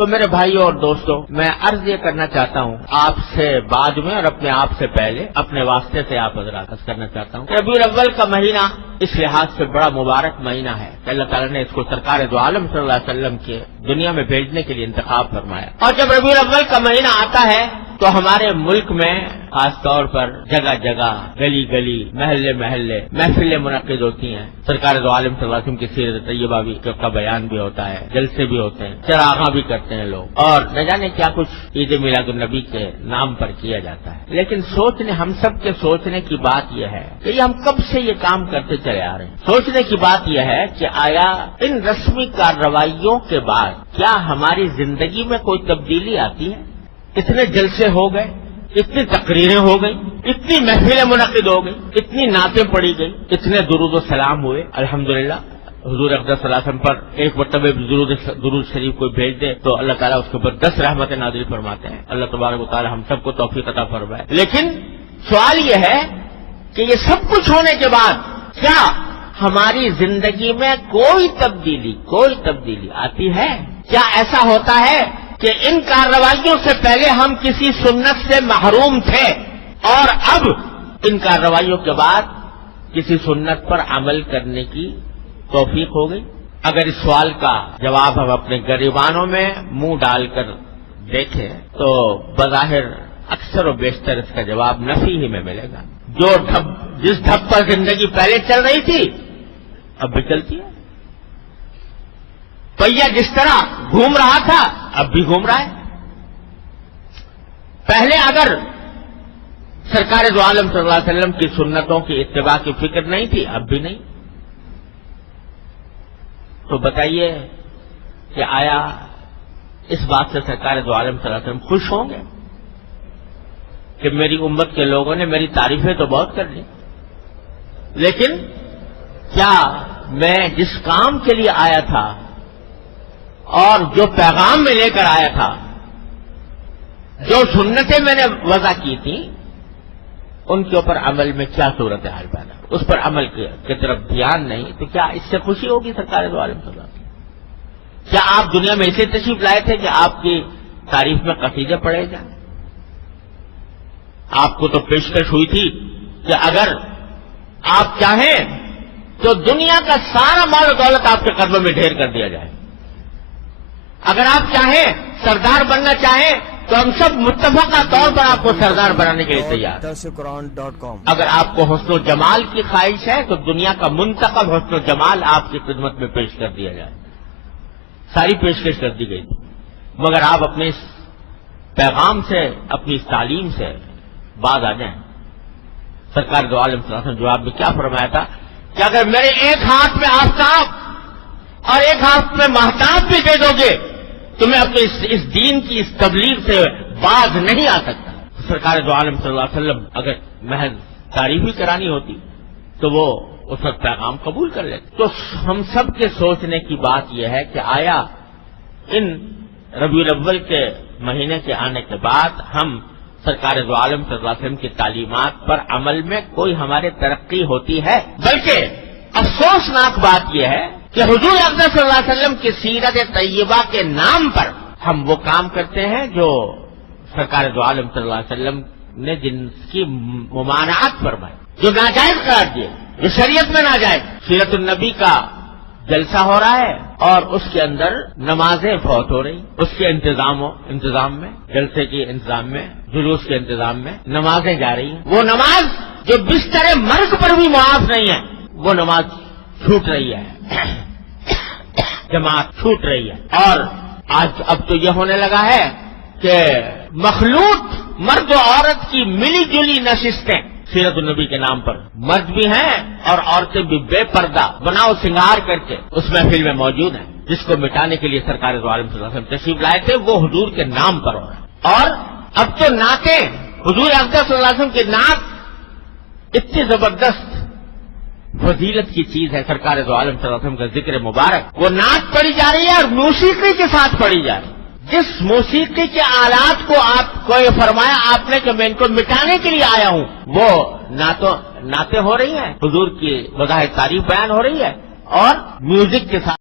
تو میرے بھائیوں اور دوستوں، میں عرض یہ کرنا چاہتا ہوں آپ سے بعد میں اور اپنے آپ سے پہلے اپنے واسطے سے آپ حضرات عرض کرنا چاہتا ہوں کہ ربیع الاول کا مہینہ اس لحاظ سے بڑا مبارک مہینہ ہے کہ اللہ تعالیٰ نے اس کو سرکار دو عالم صلی اللہ علیہ وسلم کے دنیا میں بھیجنے کے لیے انتخاب فرمایا۔ اور جب ربیع الاول کا مہینہ آتا ہے تو ہمارے ملک میں خاص طور پر جگہ جگہ، گلی گلی، محلے محلے محفلیں منعقد ہوتی ہیں۔ سرکار دو عالم صلی اللہ علیہ وسلم کی سیرت طیبہ بھی کا بیان بھی ہوتا ہے، جلسے بھی ہوتے ہیں، چراغاں بھی کرتے ہیں لوگ، اور نہ جانے کیا کچھ عید میلاد النبی کے نام پر کیا جاتا ہے۔ لیکن ہم سب کے سوچنے کی بات یہ ہے کہ یہ ہم کب سے یہ کام کرتے چلے آ رہے ہیں۔ سوچنے کی بات یہ ہے کہ آیا ان رسمی کارروائیوں کے بعد کیا ہماری زندگی میں کوئی تبدیلی آتی ہے؟ اتنے جلسے ہو گئے، اتنی تقریریں ہو گئی، اتنی محفلیں منعقد ہو گئی، اتنی نعتیں پڑھی گئی، اتنے درود و سلام ہوئے۔ الحمدللہ حضور اقدس صلی اللہ علیہ وسلم پر ایک مرتبہ درود شریف کوئی بھیج دے تو اللہ تعالیٰ اس کے اوپر 10 رحمتیں نازل فرماتے ہیں۔ اللہ تبارک و تعالیٰ ہم سب کو توفیق عطا فرمائے۔ لیکن سوال یہ ہے کہ یہ سب کچھ ہونے کے بعد کیا ہماری زندگی میں کوئی تبدیلی آتی ہے؟ کیا ایسا ہوتا ہے کہ ان کارروائیوں سے پہلے ہم کسی سنت سے محروم تھے اور اب ان کارروائیوں کے بعد کسی سنت پر عمل کرنے کی توفیق ہو گئی؟ اگر اس سوال کا جواب ہم اپنے گریبانوں میں منہ ڈال کر دیکھیں تو بظاہر اکثر و بیشتر اس کا جواب نفی ہی میں ملے گا۔ جس ڈھب پر زندگی پہلے چل رہی تھی اب بھی چلتی ہے، پہیا جس طرح گھوم رہا تھا اب بھی گھوم رہا ہے۔ پہلے اگر سرکار دو عالم صلی اللہ علیہ وسلم کی سنتوں کی اتباع کی فکر نہیں تھی اب بھی نہیں، تو بتائیے کہ آیا اس بات سے سرکار دو عالم صلی اللہ علیہ وسلم خوش ہوں گے کہ میری امت کے لوگوں نے میری تعریفیں تو بہت کر لی، لیکن کیا میں جس کام کے لیے آیا تھا اور جو پیغام میں لے کر آیا تھا، جو سنتیں میں نے وضع کی تھیں، ان کے اوپر عمل میں کیا صورتحال پیدا، اس پر عمل کی طرف دھیان نہیں، تو کیا اس سے خوشی ہوگی سرکار دو عالم صلی اللہ علیہ وسلم؟ کیا آپ دنیا میں اسے تشریف لائے تھے کہ آپ کی تعریف میں قصیدے پڑھے جائیں؟ آپ کو تو پیشکش ہوئی تھی کہ اگر آپ چاہیں تو دنیا کا سارا مال و دولت آپ کے قدموں میں ڈھیر کر دیا جائے، اگر آپ چاہیں سردار بننا چاہیں تو ہم سب متفقہ طور پر آپ کو سردار بنانے کے لیے تیار ہیں۔ اگر آپ کو حسن و جمال کی خواہش ہے تو دنیا کا منتخب حسن و جمال آپ کی خدمت میں پیش کر دیا جائے، ساری پیشکش کر دی گئی، مگر آپ اپنے اس پیغام سے، اپنی اس تعلیم سے باز آ جائیں۔ سرکار دو عالم صلی اللہ علیہ وسلم جواب میں کیا فرمایا تھا کہ اگر میرے ایک ہاتھ میں آفتاب اور ایک ہاتھ میں مہتاب بھی دے دو گے تو میں اپنے اس دین کی اس تبلیغ سے باز نہیں آ سکتا۔ سرکار دو عالم صلی اللہ علیہ وسلم اگر محض تعریف ہی کرانی ہوتی تو وہ اس وقت پیغام قبول کر لیتے۔ تو ہم سب کے سوچنے کی بات یہ ہے کہ آیا ان ربیع الاول کے مہینے کے آنے کے بعد ہم سرکار دو عالم صلی اللہ علیہ وسلم کی تعلیمات پر عمل میں کوئی ہمارے ترقی ہوتی ہے؟ بلکہ افسوسناک بات یہ ہے کہ حضور اقدس صلی اللہ علیہ وسلم کی سیرت طیبہ کے نام پر ہم وہ کام کرتے ہیں جو سرکار دو عالم صلی اللہ علیہ وسلم نے جن کی ممانعت فرمائی، جو ناجائز قرار دیے، جو شریعت میں ناجائز۔ سیرت النبی کا جلسہ ہو رہا ہے اور اس کے اندر نمازیں فوت ہو رہی، اس کے انتظام میں، جلسے کے انتظام میں، جلوس کے انتظام میں نمازیں جا رہی ہیں۔ وہ نماز جو بستر مرگ پر بھی معاف نہیں ہے، وہ نماز چھوٹ رہی ہے، جماعت چھوٹ رہی ہے۔ اور آج اب تو یہ ہونے لگا ہے کہ مخلوط مرد و عورت کی ملی جلی نشستیں سیرت النبی کے نام پر، مرد بھی ہیں اور عورتیں بھی بے پردہ بناؤ سنگار کر کے اس محفل میں موجود ہیں، جس کو مٹانے کے لیے سرکار دو عالم صلی اللہ علیہ وسلم تشریف لائے تھے، وہ حضور کے نام پر ہو رہا ہے۔ اور اب تو نعتیں، حضور اقدس صلی اللہ علیہ وسلم کی نعت اتنی زبردست فضیلت کی چیز ہے، سرکار دو عالم صلی اللہ علیہ وسلم کا ذکر مبارک، وہ نعت پڑھی جا رہی ہے اور موسیقی کے ساتھ پڑھی جا رہی ہے۔ جس موسیقی کے آلات کو آپ کو یہ فرمایا آپ نے کہ میں ان کو مٹانے کے لیے آیا ہوں، وہ نعتیں ہو رہی ہیں، حضور کی بظاہر تعریف بیان ہو رہی ہے اور میوزک کے ساتھ